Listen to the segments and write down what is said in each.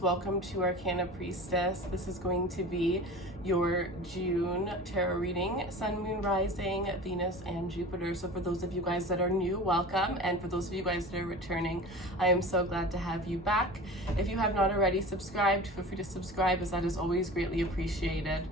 guys, welcome to Arcana Priestess. This is going to be your June tarot reading, Sun, Moon, Rising, Venus, and Jupiter. So for those of you guys that are new, welcome. And for those of you guys that are returning, I am so glad to have you back. If you have not already subscribed, feel free to subscribe, as that is always greatly appreciated.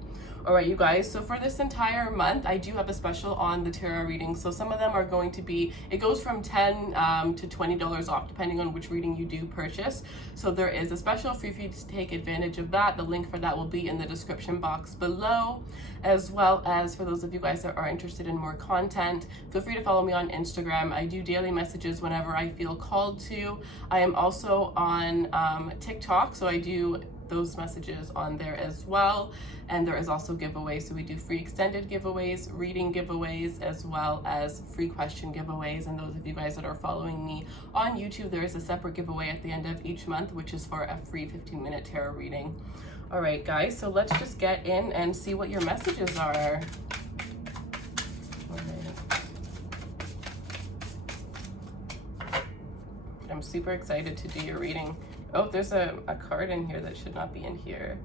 All right, you guys, so for this entire month, I do have a special on the tarot reading. So some of them are going to be, it goes from $10 to $20 off, depending on which reading you do purchase. So there is a special for you to take advantage of that. The link for that will be in the description box below, as well as for those of you guys that are interested in more content, feel free to follow me on Instagram. I do daily messages whenever I feel called to. I am also on TikTok, so I do those messages on there as well. And there is also giveaways, so we do free extended giveaways, reading giveaways, as well as free question giveaways. And those of you guys that are following me on YouTube, there is a separate giveaway at the end of each month, which is for a free 15-minute tarot reading. All right, guys, so let's just get in and see what your messages are. All right. I'm super excited to do your reading. Oh, there's a card in here that should not be in here.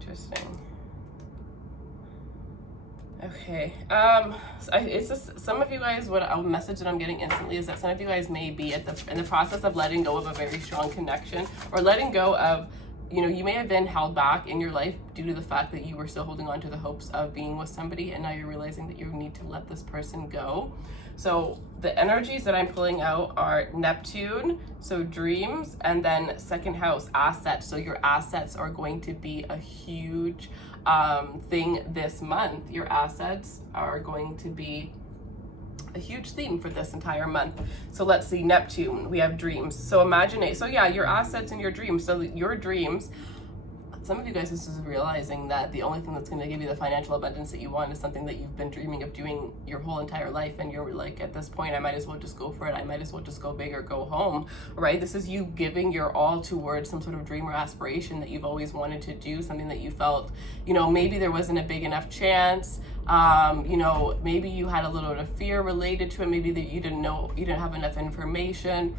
Interesting. Okay. It's just some of you guys, what a message that I'm getting instantly is that some of you guys may be in the process of letting go of a very strong connection, or letting go of, you know, you may have been held back in your life due to the fact that you were still holding on to the hopes of being with somebody, and now you're realizing that you need to let this person go. So the energies that I'm pulling out are Neptune, so dreams, and then second house, assets. So your assets are going to be a huge thing this month. Your assets are going to be a huge theme for this entire month. So let's see, Neptune, we have dreams. So imagine, so yeah, your assets and your dreams. So your dreams, some of you guys is realizing that the only thing that's going to give you the financial abundance that you want is something that you've been dreaming of doing your whole entire life, and you're like, at this point, I might as well just go for it. I might as well just go big or go home, right? This is you giving your all towards some sort of dream or aspiration that you've always wanted to do, something that you felt, you know, maybe there wasn't a big enough chance. You know, maybe you had a little bit of fear related to it. Maybe that you didn't know, you didn't have enough information,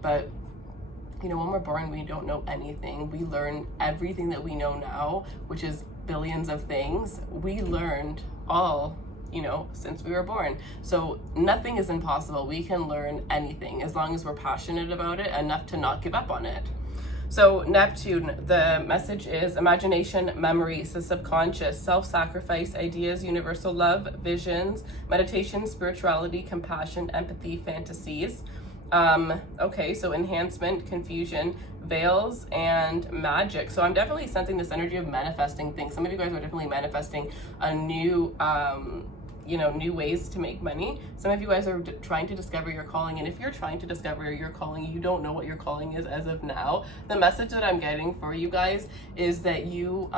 but you know, when we're born, we don't know anything. We learn everything that we know now, which is billions of things. We learned all, you know, since we were born. So nothing is impossible. We can learn anything as long as we're passionate about it enough to not give up on it. So Neptune, the message is imagination, memories, the subconscious, self-sacrifice, ideas, universal love, visions, meditation, spirituality, compassion, empathy, fantasies. Okay, so enhancement, confusion, veils, and magic. So I'm definitely sensing this energy of manifesting things. Some of you guys are definitely manifesting a new, you know, new ways to make money. Some of you guys are trying to discover your calling. And if you're trying to discover your calling, you don't know what your calling is as of now. The message that I'm getting for you guys is that you,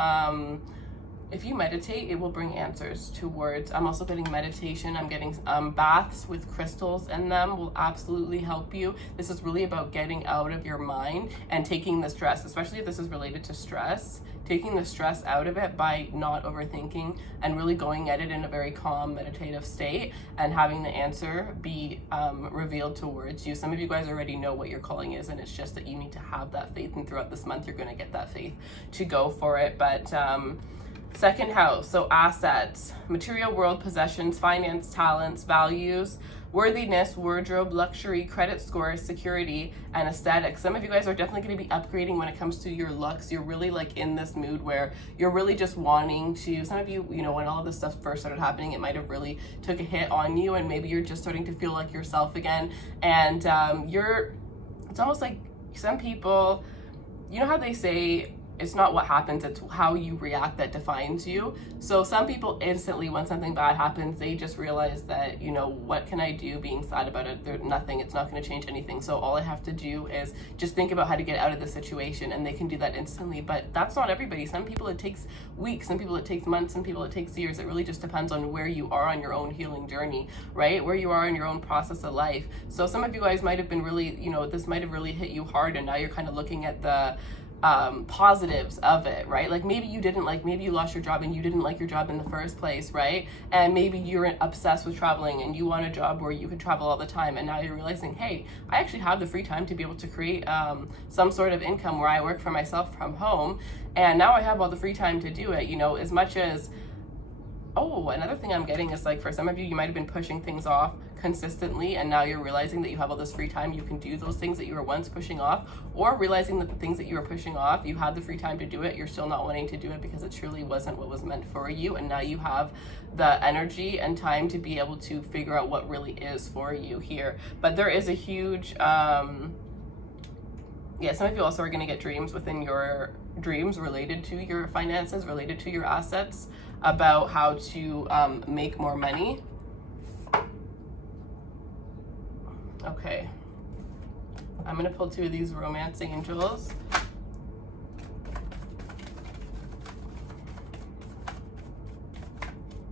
if you meditate, it will bring answers towards. I'm also getting meditation. I'm getting baths with crystals in them will absolutely help you. This is really about getting out of your mind and taking the stress, especially if this is related to stress, taking the stress out of it by not overthinking and really going at it in a very calm, meditative state, and having the answer be revealed towards you. Some of you guys already know what your calling is, and it's just that you need to have that faith, and throughout this month, you're going to get that faith to go for it. But second house, so assets, material world, possessions, finance, talents, values, worthiness, wardrobe, luxury, credit score, security, and aesthetics. Some of you guys are definitely going to be upgrading when it comes to your looks. You're really like in this mood where you're really just wanting to, some of you, you know, when all of this stuff first started happening, it might have really took a hit on you, and maybe you're just starting to feel like yourself again. And it's almost like some people, you know how they say, it's not what happens, it's how you react that defines you. So some people instantly, when something bad happens, they just realize that, you know, what can I do being sad about it? There's nothing, it's not going to change anything. So all I have to do is just think about how to get out of the situation, and they can do that instantly. But that's not everybody. Some people it takes weeks, some people it takes months, some people it takes years. It really just depends on where you are on your own healing journey, right? Where you are in your own process of life. So some of you guys might have been really, you know, this might have really hit you hard, and now you're kind of looking at the positives of it, right? Like maybe you didn't like, maybe you lost your job and you didn't like your job in the first place, right? And maybe you're obsessed with traveling and you want a job where you can travel all the time, and now you're realizing, hey, I actually have the free time to be able to create some sort of income where I work for myself from home, and now I have all the free time to do it, you know, as much as, oh, another thing I'm getting is like for some of you, you might have been pushing things off consistently, and now you're realizing that you have all this free time, you can do those things that you were once pushing off, or realizing that the things that you were pushing off, you had the free time to do it, you're still not wanting to do it because it truly wasn't what was meant for you, and now you have the energy and time to be able to figure out what really is for you here. But there is a huge yeah, some of you also are going to get dreams within your dreams related to your finances, related to your assets, about how to make more money. Okay, I'm going to pull two of these romance angels.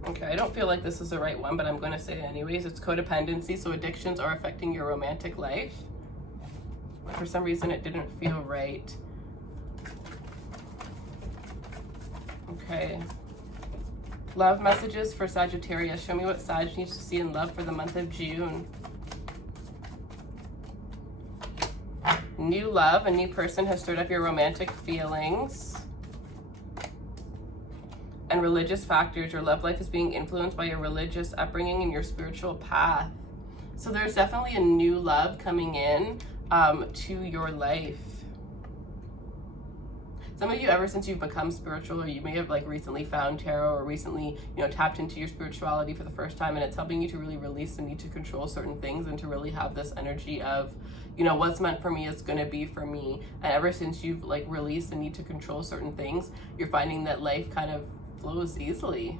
Okay, I don't feel like this is the right one, but I'm going to say it anyways. It's codependency, so addictions are affecting your romantic life. For some reason, it didn't feel right. Okay. Love messages for Sagittarius. Show me what Sag needs to see in love for the month of June. New love, a new person has stirred up your romantic feelings. And religious factors, your love life is being influenced by your religious upbringing and your spiritual path. So there's definitely a new love coming in to your life. Some of you, ever since you've become spiritual, or you may have like recently found tarot, or recently, you know, tapped into your spirituality for the first time, and it's helping you to really release the need to control certain things and to really have this energy of, you know, what's meant for me is going to be for me. And ever since you've like released the need to control certain things, you're finding that life kind of flows easily.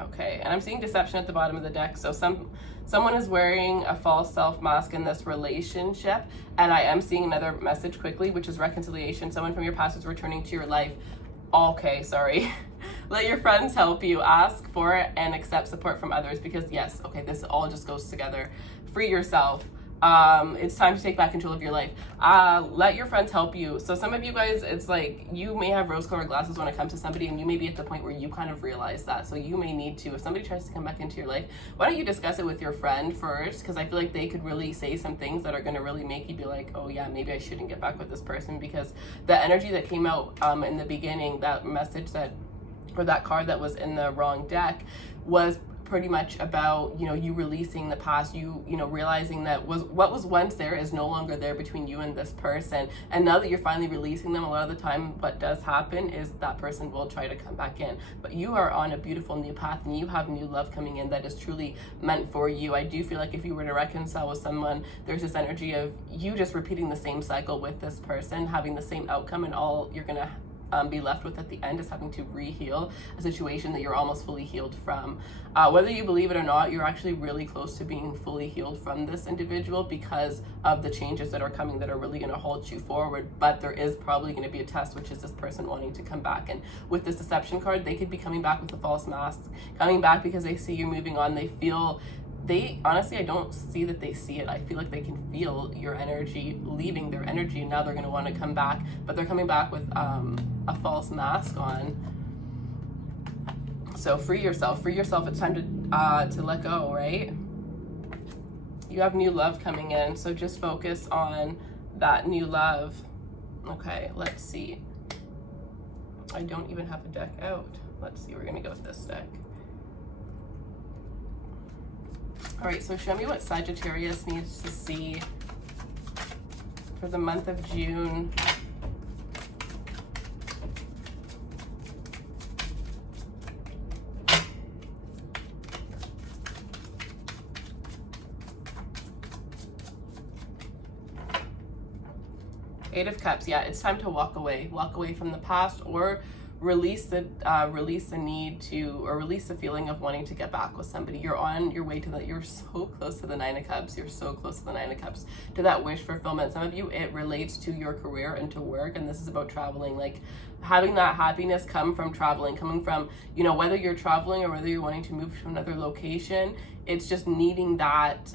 Okay, and I'm seeing deception at the bottom of the deck. So someone is wearing a false self mask in this relationship, and I am seeing another message quickly, which is reconciliation. Someone from your past is returning to your life. Okay, sorry. Let your friends help you. Ask for it and accept support from others, because yes, okay, this all just goes together. Free yourself. It's time to take back control of your life. Let your friends help you. So some of you guys, it's like you may have rose-colored glasses when it comes to somebody, and you may be at the point where you kind of realize that. So you may need to, if somebody tries to come back into your life, why don't you discuss it with your friend first? Because I feel like they could really say some things that are going to really make you be like, oh yeah, maybe I shouldn't get back with this person, because the energy that came out in the beginning, that message that, or that card that was in the wrong deck, was pretty much about, you know, you releasing the past, you know, realizing that what was once there is no longer there between you and this person. And now that you're finally releasing them, a lot of the time what does happen is that person will try to come back in. But you are on a beautiful new path, and you have new love coming in that is truly meant for you. I do feel like if you were to reconcile with someone, there's this energy of you just repeating the same cycle with this person, having the same outcome, and all you're gonna be left with at the end is having to re-heal a situation that you're almost fully healed from. Whether you believe it or not, you're actually really close to being fully healed from this individual because of the changes that are coming that are really going to hold you forward. But there is probably going to be a test, which is this person wanting to come back. And with this deception card, they could be coming back with a false mask, coming back because they see you moving on. They honestly, I don't see that they see it. I feel like they can feel your energy leaving their energy, and now they're going to want to come back, but they're coming back with a false mask on. So free yourself. It's time to let go, right? You have new love coming in, so just focus on that new love. Okay, let's see. I don't even have a deck out. Let's see, we're going to go with this deck. All right, so show me what Sagittarius needs to see for the month of June. Eight of Cups. Yeah, it's time to walk away from the past, or release the need to, or release the feeling of wanting to get back with somebody. You're on your way to that. You're so close to the Nine of Cups. You're so close to the Nine of Cups, to that wish fulfillment. Some of you, it relates to your career and to work, and this is about traveling, like having that happiness come from traveling, coming from, you know, whether you're traveling or whether you're wanting to move to another location. It's just needing that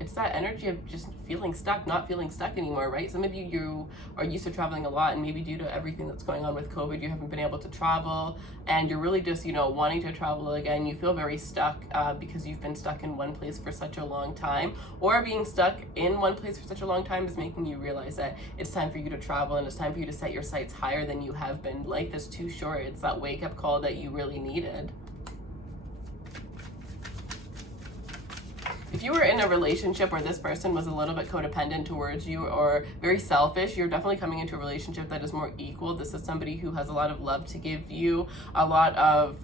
it's that energy of just feeling stuck, not feeling stuck anymore, right? Some of you are used to traveling a lot, and maybe due to everything that's going on with COVID, you haven't been able to travel, and you're really just, you know, wanting to travel again. You feel very stuck because you've been stuck in one place for such a long time, or being stuck in one place for such a long time is making you realize that it's time for you to travel, and it's time for you to set your sights higher than you have been. Life is too short. It's that wake-up call that you really needed. If you were in a relationship where this person was a little bit codependent towards you or very selfish, you're definitely coming into a relationship that is more equal. This is somebody who has a lot of love to give you, a lot of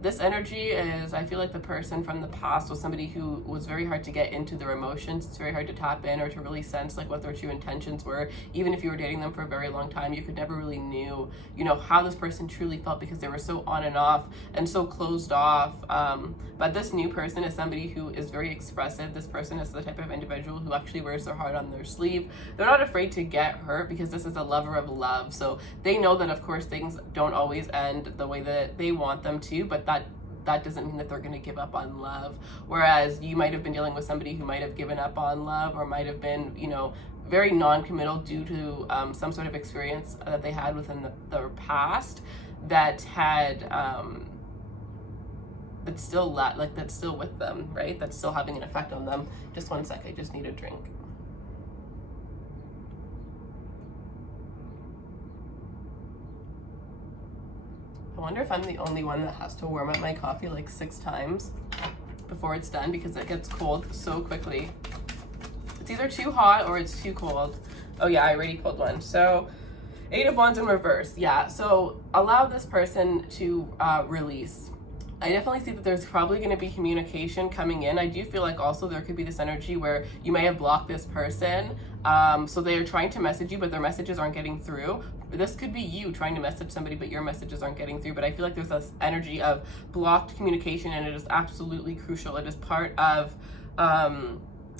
this energy is, I feel like the person from the past was somebody who was very hard to get into their emotions. It's very hard to tap in or to really sense like what their true intentions were. Even if you were dating them for a very long time, you could never really knew, you know, how this person truly felt because they were so on and off and so closed off. But this new person is somebody who is very expressive. This person is the type of individual who actually wears their heart on their sleeve. They're not afraid to get hurt because this is a lover of love. So they know that, of course, things don't always end the way that they want them to, but that doesn't mean that they're going to give up on love. Whereas you might have been dealing with somebody who might have given up on love, or might have been, you know, very non-committal due to some sort of experience that they had within their past that had that's still that's still with them, right? That's still having an effect on them. Just one sec, I just need a drink. I wonder if I'm the only one that has to warm up my coffee like 6 times before it's done, because it gets cold so quickly. It's either too hot or it's too cold. Oh yeah, I already pulled one. So 8 of Wands in reverse. Yeah, so allow this person to release. I definitely see that there's probably going to be communication coming in. I do feel like also there could be this energy where you may have blocked this person. So they're trying to message you, but their messages aren't getting through. This could be you trying to message somebody, but your messages aren't getting through. But I feel like there's this energy of blocked communication, and it is absolutely crucial. It is part of,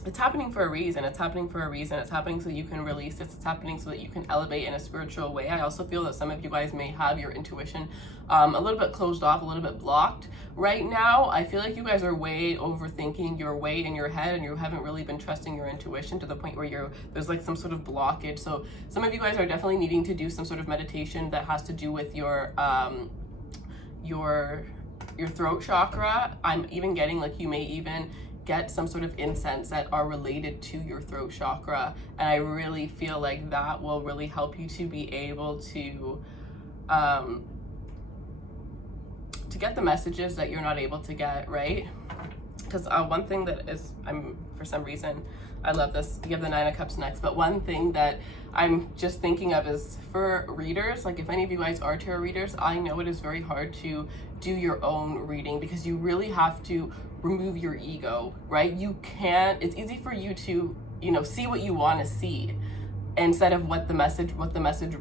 it's happening for a reason. It's happening for a reason. It's happening so you can release this. It's happening so that you can elevate in a spiritual way. I also feel that some of you guys may have your intuition a little bit closed off, a little bit blocked right now. I feel like you guys are way overthinking. You're way in your head, and you haven't really been trusting your intuition to the point where there's like some sort of blockage. So some of you guys are definitely needing to do some sort of meditation that has to do with your throat chakra. I'm even getting like you may even get some sort of incense that are related to your throat chakra, and I really feel like that will really help you to be able to get the messages that you're not able to get, right? Because one thing that is, for some reason, I love this. You have the 9 of Cups next, but one thing that I'm just thinking of is for readers, like if any of you guys are tarot readers, I know it is very hard to do your own reading because you really have to remove your ego, right? You can't, it's easy for you to, you know, see what you want to see instead of what the message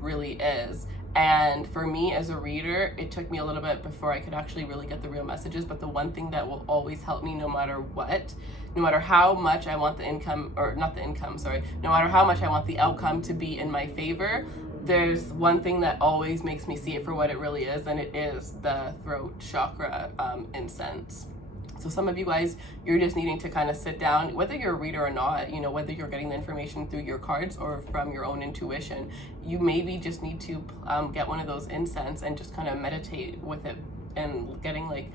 really is. And for me as a reader, it took me a little bit before I could actually really get the real messages. But the one thing that will always help me, no matter what, no matter how much I want the income, or not the income, sorry, no matter how much I want the outcome to be in my favor, there's one thing that always makes me see it for what it really is, and it is the throat chakra incense. So some of you guys, you're just needing to kind of sit down, whether you're a reader or not, you know, whether you're getting the information through your cards or from your own intuition, you maybe just need to get one of those incense and just kind of meditate with it, and getting like,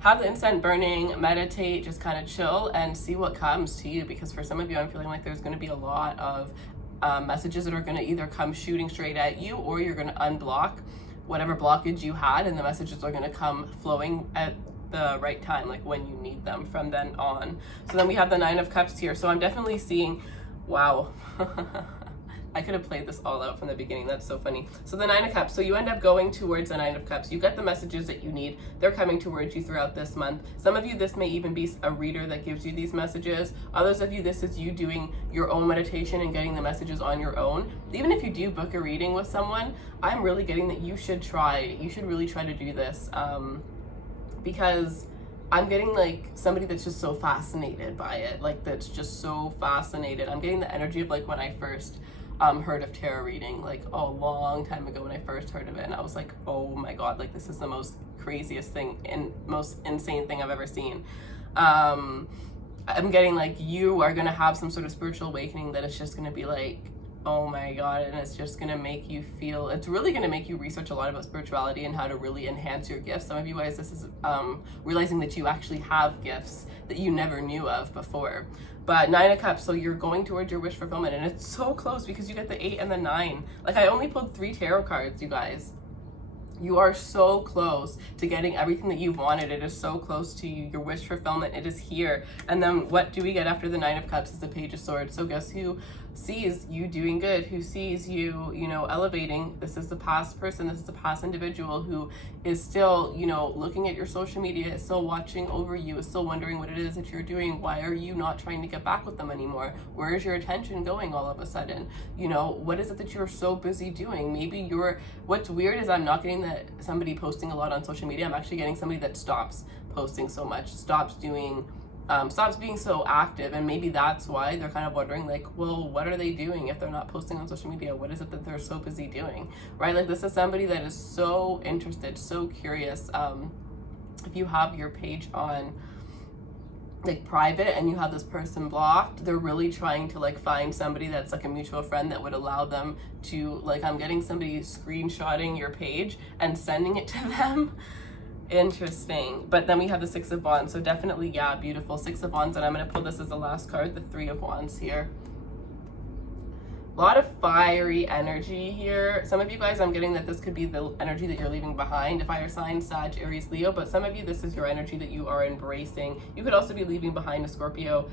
have the incense burning, meditate, just kind of chill and see what comes to you. Because for some of you, I'm feeling like there's going to be a lot of messages that are going to either come shooting straight at you, or you're going to unblock whatever blockage you had, and the messages are going to come flowing at the right time, like when you need them from then on. So then we have the 9 of Cups here. So I'm definitely seeing, wow, I could have played this all out from the beginning. That's so funny. So the 9 of Cups, so you end up going towards the 9 of Cups. You get the messages that you need. They're coming towards you throughout this month. Some of you, this may even be a reader that gives you these messages. Others of you, this is you doing your own meditation and getting the messages on your own. Even if you do book a reading with someone, I'm really getting that you should really try to do this. Because I'm getting like somebody that's just so fascinated by it, like that's just so fascinated. I'm getting the energy of like when I first heard of tarot reading, like a long time ago when I first heard of it, and I was like, oh my god, like this is the most craziest thing and most insane thing I've ever seen. I'm getting like you are going to have some sort of spiritual awakening that is just going to be like, oh my God, and it's just going to make you feel, it's really going to make you research a lot about spirituality and how to really enhance your gifts. Some of you guys, this is realizing that you actually have gifts that you never knew of before. But 9 of Cups, so you're going towards your wish fulfillment, and it's so close because you get the 8 and the 9. Like, I only pulled 3 tarot cards, you guys. You are so close to getting everything that you've wanted. It is so close to you. Your wish fulfillment, it is here. And then what do we get after the 9 of Cups is the Page of Swords. So guess who sees you doing good, who sees you, you know, elevating? This is the past person. This is the past individual who is still, you know, looking at your social media, is still watching over you, is still wondering what it is that you're doing. Why are you not trying to get back with them anymore? Where is your attention going all of a sudden? You know, what is it that you're so busy doing? Maybe you're, what's weird is I'm not getting that somebody posting a lot on social media. I'm actually getting somebody that stops posting so much, stops doing, stops being so active. And maybe that's why they're kind of wondering, like, well, what are they doing if they're not posting on social media? What is it that they're so busy doing, right? Like, this is somebody that is so interested, so curious. If you have your page on like private and you have this person blocked, they're really trying to like find somebody that's like a mutual friend that would allow them to, like, I'm getting somebody screenshotting your page and sending it to them. Interesting. But then we have the 6 of Wands, so definitely, yeah, beautiful 6 of Wands. And I'm going to pull this as the last card, the 3 of Wands here. A lot of fiery energy here. Some of you guys, I'm getting that this could be the energy that you're leaving behind, a fire sign, Sag, Aries, Leo. But some of you, this is your energy that you are embracing. You could also be leaving behind a Scorpio,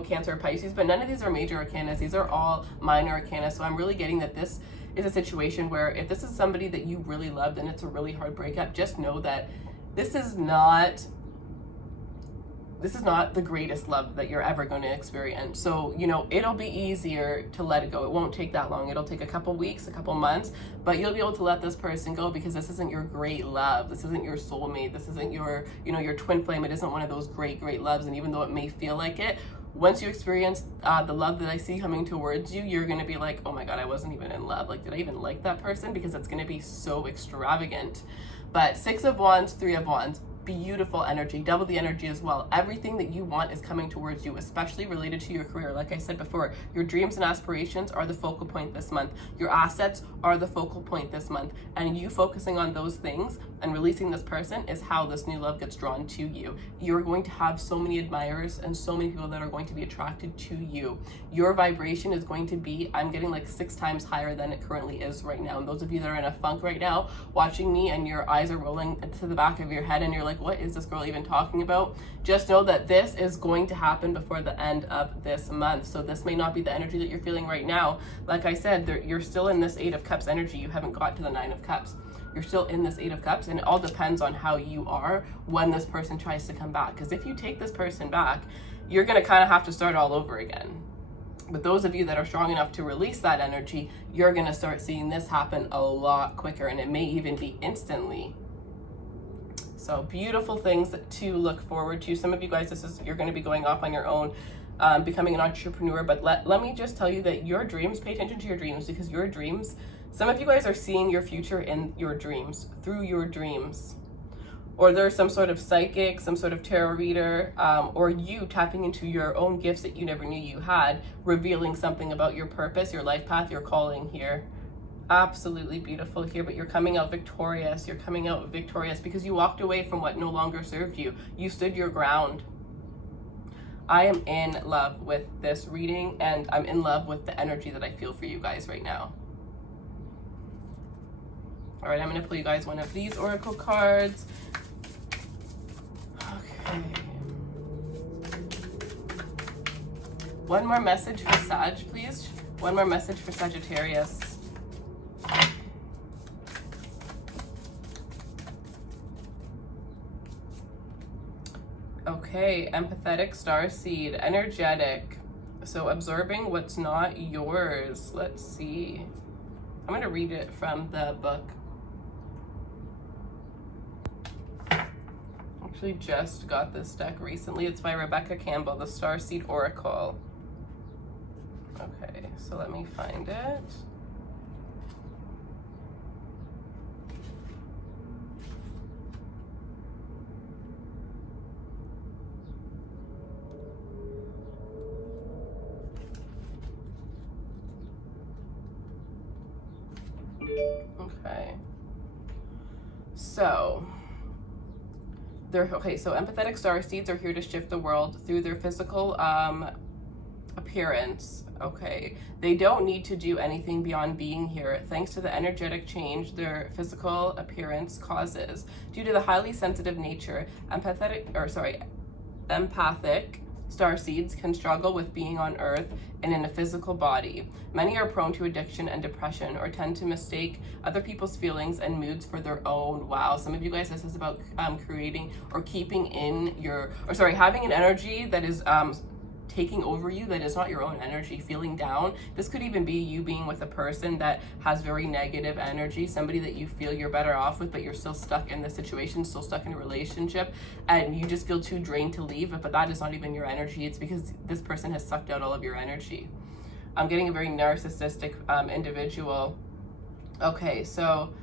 Cancer, Pisces, but none of these are major arcanas. These are all minor arcana. So I'm really getting that this is a situation where if this is somebody that you really loved and it's a really hard breakup, just know that this is not the greatest love that you're ever going to experience. So, you know, it'll be easier to let it go. It won't take that long. It'll take a couple weeks, a couple months, but you'll be able to let this person go because this isn't your great love. This isn't your soulmate. This isn't your, you know, your twin flame. It isn't one of those great loves. And even though it may feel like it, once you experience the love that I see coming towards you, you're going to be like, oh my God, I wasn't even in love. Like, did I even like that person? Because it's going to be so extravagant. But 6 of Wands, 3 of Wands, beautiful energy, double the energy as well. Everything that you want is coming towards you, especially related to your career. Like I said before, your dreams and aspirations are the focal point this month. Your assets are the focal point this month. And you focusing on those things and releasing this person is how this new love gets drawn to you. You're going to have so many admirers and so many people that are going to be attracted to you. Your vibration is going to be, I'm getting like 6 times higher than it currently is right now. And those of you that are in a funk right now, watching me and your eyes are rolling to the back of your head and you're like, what is this girl even talking about? Just know that this is going to happen before the end of this month. So this may not be the energy that you're feeling right now. Like I said, you're still in this 8 of Cups energy. You haven't got to the 9 of Cups. You're still in this 8 of Cups, and it all depends on how you are when this person tries to come back. Because if you take this person back, you're going to kind of have to start all over again. But those of you that are strong enough to release that energy, you're going to start seeing this happen a lot quicker, and it may even be instantly. So beautiful things to look forward to. Some of you guys, you're going to be going off on your own, becoming an entrepreneur. But let me just tell you that your dreams, pay attention to your dreams, because your dreams, some of you guys are seeing your future in your dreams, through your dreams. Or there's some sort of psychic, some sort of tarot reader, or you tapping into your own gifts that you never knew you had, revealing something about your purpose, your life path, your calling here. Absolutely beautiful here, but you're coming out victorious. You're coming out victorious because you walked away from what no longer served you. You stood your ground. I am in love with this reading, and I'm in love with the energy that I feel for you guys right now. All right, I'm going to pull you guys one of these oracle cards. Okay. One more message for Sag, please. One more message for Sagittarius. Okay, empathetic starseed, energetic. So absorbing what's not yours. Let's see. I'm going to read it from the book. Actually just got this deck recently. It's by Rebecca Campbell, the Starseed Oracle. Okay, so let me find it. Okay. So so empathetic starseeds are here to shift the world through their physical appearance. Okay, they don't need to do anything beyond being here, thanks to the energetic change their physical appearance causes. Due to the highly sensitive nature, empathic starseeds can struggle with being on Earth and in a physical body. Many are prone to addiction and depression, or tend to mistake other people's feelings and moods for their own. Wow, some of you guys, this is about creating or keeping in your, having an energy that is taking over you, that is not your own energy, feeling down. This could even be you being with a person that has very negative energy, somebody that you feel you're better off with, but you're still stuck in the situation, still stuck in a relationship, and you just feel too drained to leave it, but that is not even your energy. It's because this person has sucked out all of your energy. I'm getting a very narcissistic individual. Okay, so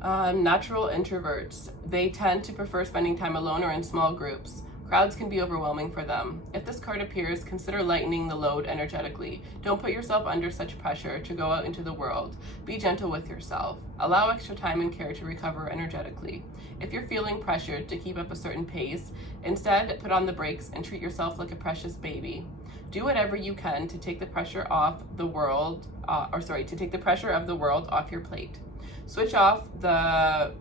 natural introverts. They tend to prefer spending time alone or in small groups. Crowds can be overwhelming for them. If this card appears, consider lightening the load energetically. Don't put yourself under such pressure to go out into the world. Be gentle with yourself. Allow extra time and care to recover energetically. If you're feeling pressured to keep up a certain pace, instead put on the brakes and treat yourself like a precious baby. Do whatever you can to take the pressure off the world, to take the pressure of the world off your plate. Switch off to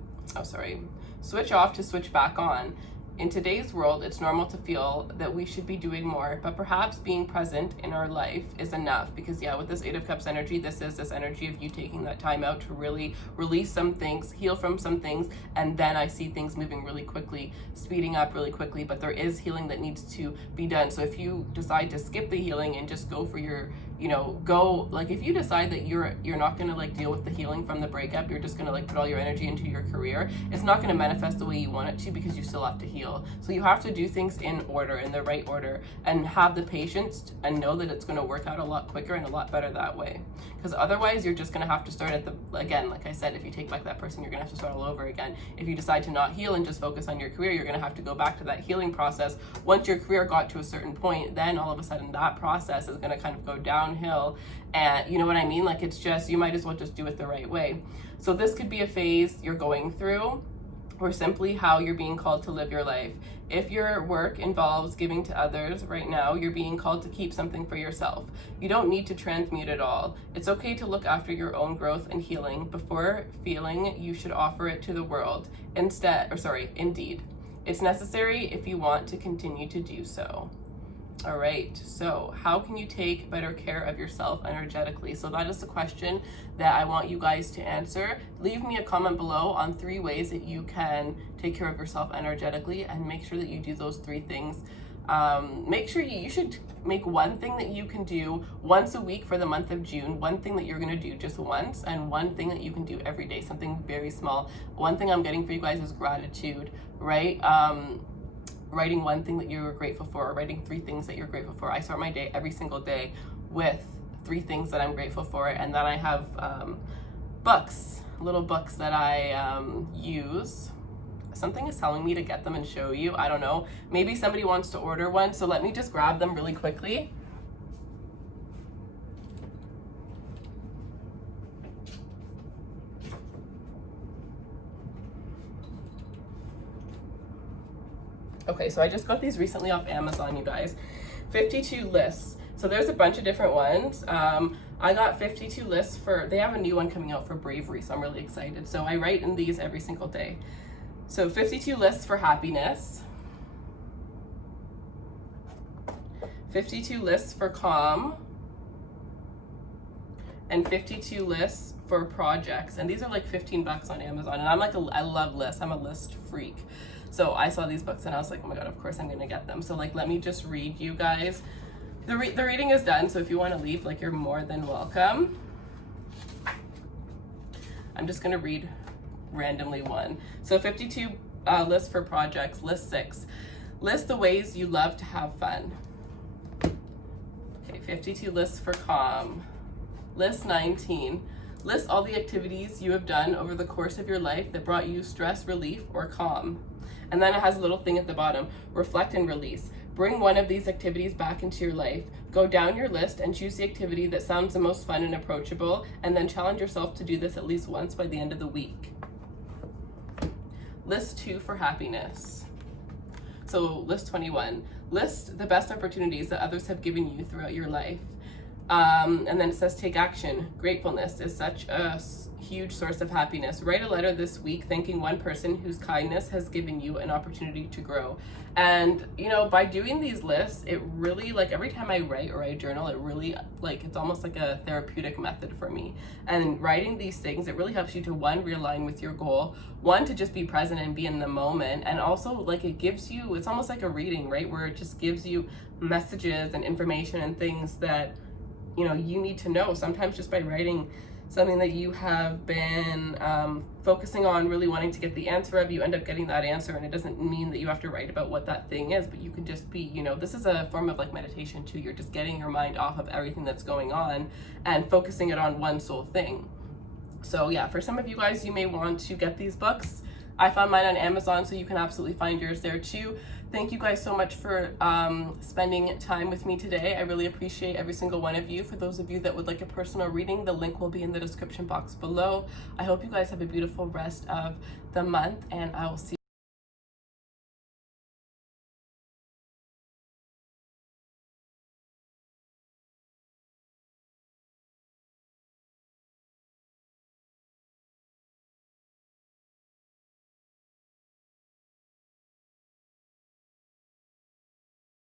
switch back on. In today's world, it's normal to feel that we should be doing more, but perhaps being present in our life is enough. Because with this Eight of Cups energy, this is this energy of you taking that time out to really release some things, heal from some things, and then I see things moving really quickly, speeding up really quickly, but there is healing that needs to be done. So if you decide to skip the healing and just go for your, if you decide that you're not gonna deal with the healing from the breakup, you're just gonna put all your energy into your career, it's not gonna manifest the way you want it to, because you still have to heal. So you have to do things in order, in the right order, and have the patience and know that it's going to work out a lot quicker and a lot better that way. Because otherwise you're just going to have to start again, like I said, if you take back that person, you're going to have to start all over again. If you decide to not heal and just focus on your career, you're going to have to go back to that healing process. Once your career got to a certain point, then all of a sudden that process is going to kind of go downhill. And you know what I mean? It's just, you might as well just do it the right way. So this could be a phase you're going through, or simply how you're being called to live your life. If your work involves giving to others right now, you're being called to keep something for yourself. You don't need to transmute it all. It's okay to look after your own growth and healing before feeling you should offer it to the world. Indeed. It's necessary if you want to continue to do so. All right, so how can you take better care of yourself energetically? So that is the question that I want you guys to answer. Leave me a comment below on 3 ways that you can take care of yourself energetically, and make sure that you do those 3 things. Make sure you should make one thing that you can do once a week for the month of June, one thing that you're gonna do just once, and one thing that you can do every day, something very small. One thing I'm getting for you guys is gratitude, right? Writing one thing that you're grateful for, or writing 3 things that you're grateful for. I start my day every single day with 3 things that I'm grateful for, and then I have little books that I use. Something is telling me to get them and show you. I don't know. Maybe somebody wants to order one, so let me just grab them really quickly. Okay, so I just got these recently off Amazon, you guys. 52 lists. So there's a bunch of different ones. I got 52 lists they have a new one coming out for bravery, so I'm really excited. So I write in these every single day. So 52 lists for happiness. 52 lists for calm. And 52 lists for projects. And these are 15 bucks on Amazon. And I love lists. I'm a list freak. So I saw these books and I was like, oh my God, of course I'm gonna get them. So let me just read you guys. The reading is done, so if you wanna leave, you're more than welcome. I'm just gonna read randomly one. So 52 lists for projects. List 6. List the ways you love to have fun. Okay, 52 lists for calm. List 19. List all the activities you have done over the course of your life that brought you stress, relief, or calm. And then it has a little thing at the bottom, reflect and release. Bring one of these activities back into your life. Go down your list and choose the activity that sounds the most fun and approachable, and then challenge yourself to do this at least once by the end of the week. List 2 for happiness. So list 21, list the best opportunities that others have given you throughout your life. And then it says take action. Gratefulness is such a huge source of happiness. Write a letter this week thanking one person whose kindness has given you an opportunity to grow. And you know, by doing these lists, it really, like, every time I write or I journal, it really, like, it's almost like a therapeutic method for me. And writing these things, it really helps you to, one, realign with your goal, one, to just be present and be in the moment, and also, like, it gives you, it's almost like a reading, right, where it just gives you messages and information and things that, you know, you need to know. Sometimes just by writing something that you have been focusing on, really wanting to get the answer of, you end up getting that answer. And it doesn't mean that you have to write about what that thing is, but you can just be, you know, this is a form of like meditation too. You're just getting your mind off of everything that's going on and focusing it on one sole thing. So yeah, for some of you guys, you may want to get these books. I found mine on Amazon, so you can absolutely find yours there too. Thank you guys so much for spending time with me today. I really appreciate every single one of you. For those of you that would like a personal reading, the link will be in the description box below. I hope you guys have a beautiful rest of the month, and I will see you